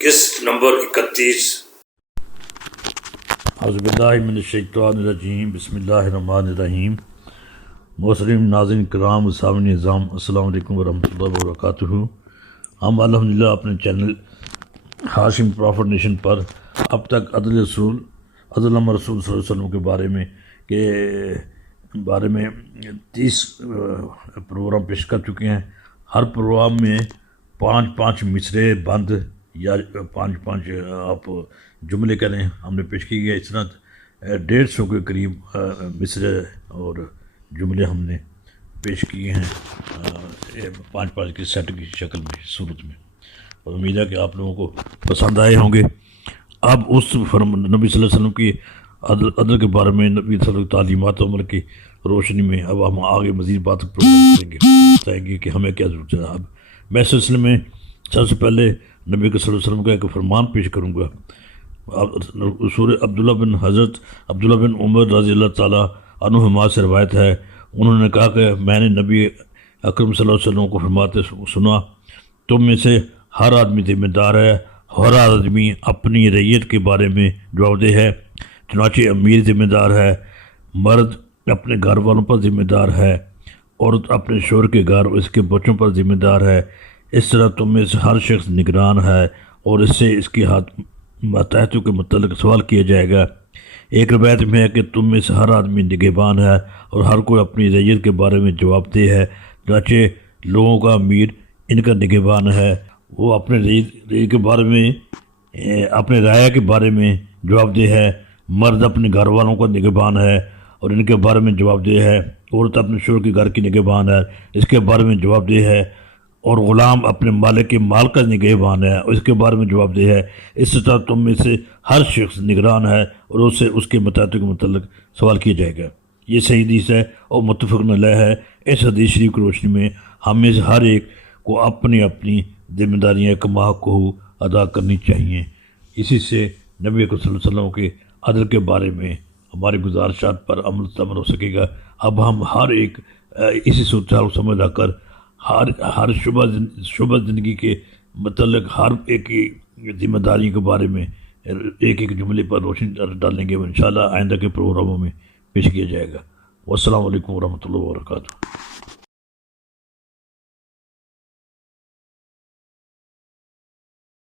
قسط نمبر 31۔ اعوذ باللہ من الشیطان الرجیم، بسم اللہ الرحمن الرحیم۔ محترم ناظرین کرام، سامعین نظام، السلام علیکم ورحمۃ اللہ وبرکاتہ۔ ہم الحمدللہ اپنے چینل ہاشم پرافٹ نیشن پر اب تک عدل رسول صلی اللہ علیہ وسلم کے بارے میں 30 پروگرام پیش کر چکے ہیں۔ ہر پروگرام میں 5 مصرے بند یا 5 آپ جملے کریں ہم نے پیش کی گئے۔ اس طرح 150 کے قریب مصرے اور جملے ہم نے پیش کیے ہیں 5 کی سیٹ کی شکل میں، صورت میں، اور امید ہے کہ آپ لوگوں کو پسند آئے ہوں گے۔ اب اس نبی صلی اللہ علیہ وسلم کی عدل کے بارے میں، نبی صلی اللہ علیہ وسلم تعلیمات عمل کی روشنی میں اب ہم آگے مزید بات پروگرام کریں گے، بتائیں گے کہ ہمیں کیا ضرورت ہے۔ اب میں اس سلسلے میں سب سے پہلے نبی صلی اللہ علیہ وسلم کا ایک فرمان پیش کروں گا۔ حضرت عبداللہ بن عمر رضی اللہ تعالیٰ عنہما سے روایت ہے، انہوں نے کہا کہ میں نے نبی اکرم صلی اللہ علیہ وسلم کو فرماتے سنا، تم میں سے ہر آدمی ذمہ دار ہے، ہر آدمی اپنی رعیت کے بارے میں جواب دہ ہے۔ چنانچہ امیر ذمہ دار ہے، مرد اپنے گھر والوں پر ذمہ دار ہے، عورت اپنے شوہر کے گھر اور اس کے بچوں پر ذمہ دار ہے۔ اس طرح تم میں سے ہر شخص نگران ہے اور اس سے اس کے ماتحتوں کے متعلق سوال کیا جائے گا۔ ایک روایت میں ہے کہ تم میں سے ہر آدمی نگہبان ہے اور ہر کوئی اپنی رعیت کے بارے میں جواب دہ ہے۔ چنانچہ لوگوں کا امیر ان کا نگہبان ہے، وہ اپنے رعیت کے بارے میں، اپنے رعایا کے بارے میں جواب دہ ہے۔ مرد اپنے گھر والوں کا نگہبان ہے اور ان کے بارے میں جواب دہ ہے۔ عورت اپنے شوہر کے گھر کی نگہبان ہے، اس کے بارے میں جواب دہ ہے۔ اور غلام اپنے مالک کے مال کا نگہبان ہے اور اس کے بارے میں جواب دہ ہے۔ اس طرح تم میں سے ہر شخص نگران ہے اور اس سے اس کے متعلق کے متعلق سوال کیا جائے گا۔ یہ صحیح حدیث ہے اور متفق علیہ ہے۔ اس حدیث شریف کی روشنی میں ہم میں سے ہر ایک کو اپنی اپنی ذمہ داریاں کما کو ادا کرنی چاہیے۔ اسی سے نبی اکرم صلی اللہ علیہ وسلم کے عدل کے بارے میں ہماری گزارشات پر عمل ہو سکے گا۔ اب ہم ہر ایک اسی صورتحال کو سمجھ رکھ کر ہر شعبہ زندگی کے متعلق ہر ایک کی ذمہ داری کے بارے میں ایک جملے پر روشنی ڈالیں گے، وہ انشاءاللہ آئندہ کے پروگراموں میں پیش کیا جائے گا۔ والسلام علیکم ورحمۃ اللہ وبرکاتہ۔